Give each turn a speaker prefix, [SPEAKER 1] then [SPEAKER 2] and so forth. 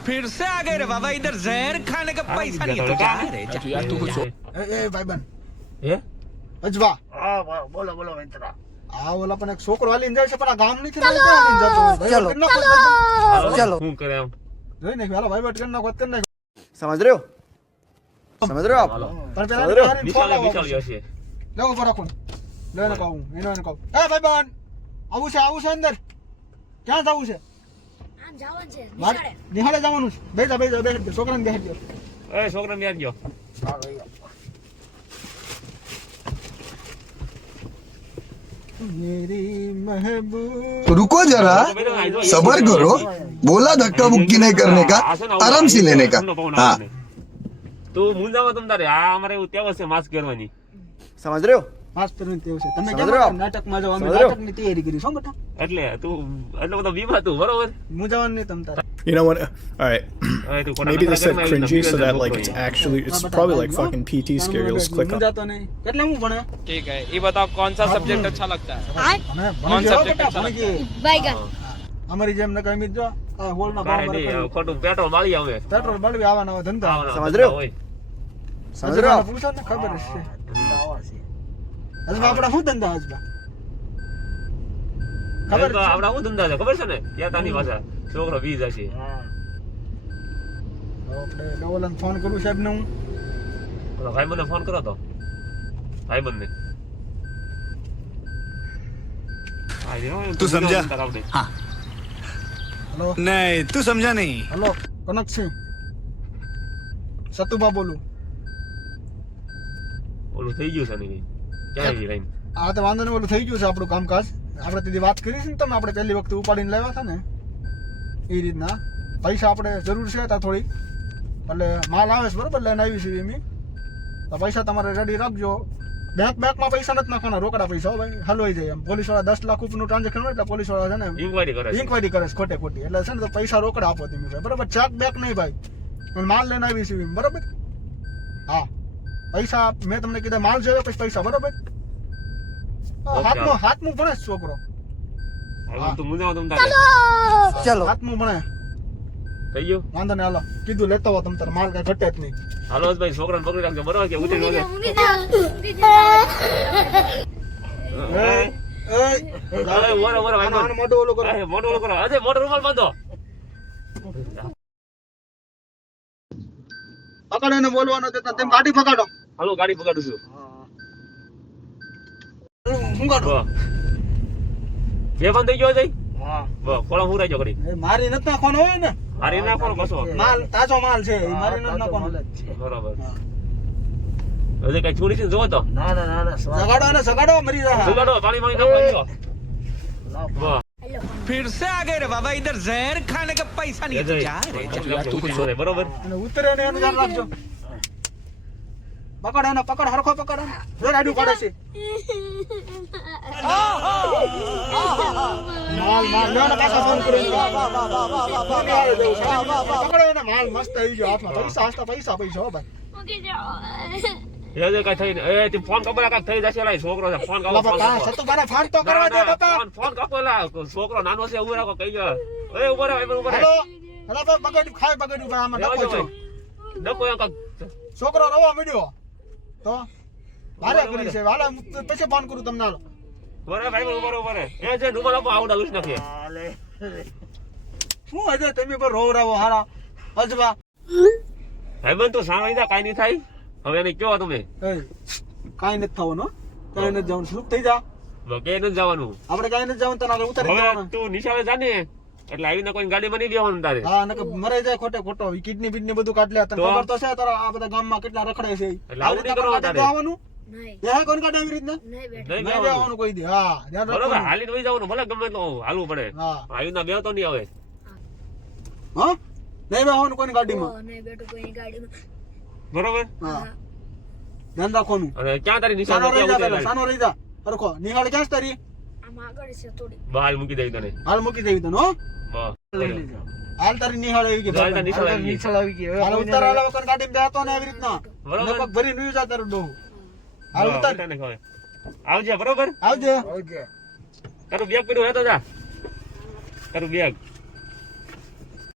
[SPEAKER 1] फिर से आ गए रे बाबा इधर जहर खाने का पैसा नहीं है तो जा रे जा
[SPEAKER 2] યાર તું છો
[SPEAKER 3] એ એ ભાઈબંધ
[SPEAKER 2] હે
[SPEAKER 3] અજવા
[SPEAKER 4] હા બો- બોલો બોલો મિત્રા
[SPEAKER 3] આ ઓલા પણ એક છોકરો હાલીને જાય છે પણ આ ગામ નથી ને ક્યાં હાલીને જતો હોય? ભાઈબંધ કરી નાખો, ભાઈબંધ.
[SPEAKER 2] ચાલો શું કરે આમ
[SPEAKER 3] જોઈ નાખ, હાલો, ભાઈબંધ કરી નાખો, કરી નાખો.
[SPEAKER 5] समझ रहे हो समझ रहे हो आप
[SPEAKER 2] હાલો
[SPEAKER 3] પણ પેલા
[SPEAKER 5] સમજ રહ્યો?
[SPEAKER 3] હારીને ફોન
[SPEAKER 2] નિશાલે
[SPEAKER 3] લાવો.
[SPEAKER 2] નિશાલ હશે
[SPEAKER 3] લેવો ઉભો રાખો ને. લે એને કહું, એને એને કહું. એ ભાઈબંધ, આવું છે આવું છે અંદર ક્યાં જવું છે નિહાળે જવાનું છે બેસા બેસા બેસા દે, છોકરાને બેસી દો
[SPEAKER 2] એ છોકરા ને ગયો
[SPEAKER 3] મેરી મહેબૂબ
[SPEAKER 6] रुको जरा सबर करो बोला धक्का मुक्की नहीं करने का आराम से लेने का हाँ
[SPEAKER 2] તું મુંજામાં તમ તારે આ અમારે એવું ટેવ છે માસ્ક પહેરવાની
[SPEAKER 5] समझ रहे हो
[SPEAKER 3] માસ્તરની ટેવ છે તમે
[SPEAKER 5] સમજ
[SPEAKER 3] કેમ
[SPEAKER 5] રહ્યો?
[SPEAKER 3] નાટકમાં જાઓ અમે
[SPEAKER 5] સમજ રહ્યો?
[SPEAKER 3] નાટકની તૈયારી કરી છો બેટા
[SPEAKER 2] એટલે તું એટલો બધો બીમાર તું બરોબર
[SPEAKER 3] હું જવાનું નહીં તમ તારે
[SPEAKER 7] You know what? All right.
[SPEAKER 2] હવે તું ખોટા
[SPEAKER 7] Maybe they
[SPEAKER 2] નખરા
[SPEAKER 7] said
[SPEAKER 2] કરીને આવી
[SPEAKER 7] cringy
[SPEAKER 2] રીતના
[SPEAKER 7] so that
[SPEAKER 2] બીમાર
[SPEAKER 7] like
[SPEAKER 2] થતો
[SPEAKER 7] it's
[SPEAKER 2] હોય.
[SPEAKER 7] actually it's
[SPEAKER 3] હા, બેટા,
[SPEAKER 7] probably like
[SPEAKER 3] ભાઈ,
[SPEAKER 7] fucking PT
[SPEAKER 3] હો.
[SPEAKER 7] scale. You'll just click
[SPEAKER 3] હું
[SPEAKER 7] on.
[SPEAKER 3] જાતો નહીં એટલે હું ભણે
[SPEAKER 8] ठीक है ये बताओ कौन सा सब्जेक्ट अच्छा लगता है
[SPEAKER 3] ભણે
[SPEAKER 8] કોણ
[SPEAKER 3] ભણી જાઓ
[SPEAKER 8] subject
[SPEAKER 3] બેટા
[SPEAKER 8] अच्छा
[SPEAKER 3] ભણી ગઈ.
[SPEAKER 9] બાયગન
[SPEAKER 3] અમારી જેમ ને કઈ જો આ હોલના ભાવ
[SPEAKER 2] કાંઈ નહીં, ખોટું પેટ્રોલ મારી આવે
[SPEAKER 3] પેટ્રોલ બળવી આવવાના હોય ધંધા
[SPEAKER 2] આવવાના
[SPEAKER 5] સમજ રહ્યો?
[SPEAKER 2] હોય.
[SPEAKER 5] समझ रहे हो
[SPEAKER 3] અજબાને
[SPEAKER 5] आप
[SPEAKER 3] પૂછો ને ખબર જ છે હવે આપડા શું ધંધા આજબા ખબર
[SPEAKER 2] આપડા શું ધંધા છે? ખબર છે ને? કેતાની ભાષા છોકરો
[SPEAKER 3] બી જશે ફોન કરું સાહેબ ને હું.
[SPEAKER 2] ભાઈ મને ફોન કરો તો. ભાઈ મને
[SPEAKER 6] તું
[SPEAKER 2] સમજા?
[SPEAKER 3] હા.
[SPEAKER 6] નહીં તું સમજા નહીં.
[SPEAKER 3] હલો? કનકસિંહ સતુબા બોલું.
[SPEAKER 2] ઓલું થઈ ગયું છે કંઈ. ક્યાં
[SPEAKER 3] આ તો વાંધો નહીં ઓલું થઈ ગયું છે આપણું કામકાજ. આપણે તેથી વાત કરી છે ને તમે આપણે પહેલી વખતે ઉપાડીને લાવ્યા હતા ને એ રીતના. પૈસા આપણે જરૂર છે ત્યાં થોડી. એટલે માલ આવે છે બરોબર લઈને આવી છે એમ તો પૈસા તમારે રેડી રાખજો. બેંક બેંકમાં પૈસા નથી નાખવાના રોકડા પૈસા ભાઈ. હલવાઈ જાય એમ. પોલીસવાળા દસ લાખ રૂપિયાનું ટ્રાન્ઝેક્શન હોય એટલે પોલીસવાળા છે ને
[SPEAKER 2] ઇન્કવાયરી કરે
[SPEAKER 3] ઇન્કવાયરી કરે ખોટે ખોટી. એટલે છે ને તો પૈસા રોકડા આપો તમે ભાઈ. બરાબર? ચેક બેક નહીં ભાઈ. પણ માલ લઈને આવી છે બરાબર? હા. પૈસા મેં તમને કીધા માલ જોયો પછી પૈસા. બરાબર. હાથમાં હાથમાં ભણે છોકરો.
[SPEAKER 2] હવે તું મુંજામાં તમ તારે.
[SPEAKER 5] चलो
[SPEAKER 3] હાથમાં ભણે.
[SPEAKER 2] થઈ ગયું?
[SPEAKER 3] વાંધો નહીં હાલો. કીધું લેતો હો તમ તારે. માલ કઈ ઘટે જ નહીં.
[SPEAKER 2] હાલો ભાઈ છોકરાને પકડી રાખજો. બરોબર કે ઉતરી નો જાય
[SPEAKER 9] ઊંઘી જાઓ ઊંઘી જાઓ
[SPEAKER 3] એ, એ,
[SPEAKER 2] અરે, ઓરે, ઓરે,
[SPEAKER 3] આનું-
[SPEAKER 2] ભાઈ,
[SPEAKER 3] આનું મોઢું ઓલું કરો.
[SPEAKER 2] મોટો ઓલું કરો. અજય મોટો રૂમાલ બાંધો.
[SPEAKER 3] પકડો એને બોલવાનો દેતા તેમ ગાડી પકડો.
[SPEAKER 2] હાલો ગાડી પકડું છું.
[SPEAKER 3] હું કાઢો
[SPEAKER 2] બસ. બે બંધ થઈ ગયો જઈ
[SPEAKER 4] હા
[SPEAKER 2] બસ ખોળા હું રાખ્યો કરી
[SPEAKER 3] એ મારી નથી નાખવાનો હોય ને
[SPEAKER 2] હારી નાખવાનો કશો
[SPEAKER 3] માલ તાજો માલ છે એ મારી નથી
[SPEAKER 4] તાજો
[SPEAKER 3] નાખવાનો
[SPEAKER 4] માલ જ છે.
[SPEAKER 2] બરાબર હજી કઈ છોડી છે જોવો તો
[SPEAKER 4] ના ના ના ના સ્વાદ
[SPEAKER 3] જગાડો એને જગાડો મરી જાય
[SPEAKER 2] સુગાડો પાણી પાણી નાખવા ગયો
[SPEAKER 4] લાવ.
[SPEAKER 2] બસ
[SPEAKER 1] फिर से आ गए रे बाबा इधर जहर खाने का पैसा नहीं है तो जा रे जा
[SPEAKER 2] યાર તું પૂછો રે
[SPEAKER 3] પકડ એને પકડ હરખો પકડ જો રાડું પડે છે. માલ માલ. લ્યો ને પાછો ફોન કરી પકડો એને માલ મસ્ત આવી ગયો હાથમાં. પૈસા હસતા પૈસા પૈસા હો ભાઈ.
[SPEAKER 2] કઈ થઈ એ તે ફોન કાક થઈ જશે છોકરો છે. ફોન.
[SPEAKER 3] સતુભાઈને ફોન તો? કરવા દે બાપા.
[SPEAKER 2] ફોન ફોન કાપો લા છોકરો નાનો છે ઊભો રાખો કઈ ગયો એ ઊભો રહે ઊભો રહે.
[SPEAKER 3] હેલો? હેલો ભાઈ બગડ્યું ખાય આમાં ડખો
[SPEAKER 2] જો ડકો
[SPEAKER 3] છોકરો રવા મળ્યો તો? હારે કરી છે. હાલે પછી ફોન કરું તમને હાલો.
[SPEAKER 2] ભાઈ ઊભો રહે એ જે રૂમાલ આપો આવડા લૂસ નાખે
[SPEAKER 4] હાલે.
[SPEAKER 3] શું હજે તમે પર રોવ રાવો હારા અજવા.
[SPEAKER 2] ભાઈબંધ તો સાંભળી દા કાઈ નહીં થાય. હવે એને કયો તમે?
[SPEAKER 3] કાઈ નથી થવાનું કાઈ નથી જવાનું. સ્લુપ થઈ જા.
[SPEAKER 2] કે નથી જવાનું?
[SPEAKER 3] આપણે કાઈ નથી જવાનું તને ઉતારી દેવાનું.
[SPEAKER 2] તું નિશાળે જા ને. એટલે આવીને કોઈ ગાડીમાં નહીં બેવાનું તારે?
[SPEAKER 3] હા નકર મરાઈ જાય ખોટે ખોટો. કિડની બિડની બધું કાઢ લે. તને ખબર તો છે તારા આ બધા ગામમાં કેટલા રખડે છે
[SPEAKER 2] એટલે આવું નહીં કરવાનું તારે.
[SPEAKER 3] આવવાનું
[SPEAKER 9] નહીં.
[SPEAKER 3] કોણ કાઢે આવી રીતના?
[SPEAKER 9] નહીં બેટા
[SPEAKER 2] નહીં
[SPEAKER 3] નહીં
[SPEAKER 2] બેવાનું.
[SPEAKER 3] બેવાનું કોઈ દી. હા ધ્યાન
[SPEAKER 2] બરોબર હાલીને વહી જવાનું. ભલે ગમે તો હાલવું પડે.
[SPEAKER 3] હા.
[SPEAKER 2] આવીને બે તો નહીં આવે
[SPEAKER 3] હા? નહીં બેવાનું કોની ગાડીમાં?
[SPEAKER 9] ઓ, નહીં બેટું કોઈની ગાડીમાં.
[SPEAKER 2] બરોબર?
[SPEAKER 3] હા. ધ્યાન રાખવાનું.
[SPEAKER 2] અને ક્યાં તારી નિશાન
[SPEAKER 3] સાનો રહી જા સાનો રહી જા. હરખો નિહાળ ક્યાં તારી?
[SPEAKER 9] થોડી.
[SPEAKER 2] મૂકી દઈ તને.
[SPEAKER 3] હાલ મૂકી દેવી તને હો? હાલ તારી નિહાળ આવી ગઈ
[SPEAKER 2] હાલ તારી ગઈ.
[SPEAKER 3] હાલ ઉતાર હાલ ને રીતના.
[SPEAKER 2] બરોબર.
[SPEAKER 3] ભરી જા તારું ડોહું હાલ ઉતાર.
[SPEAKER 2] તને ખબર. આવજે બરોબર?
[SPEAKER 3] આવજે.
[SPEAKER 4] આવજે.
[SPEAKER 2] તારું બેગ પડ્યું હોય તો જા. તારું બેગ.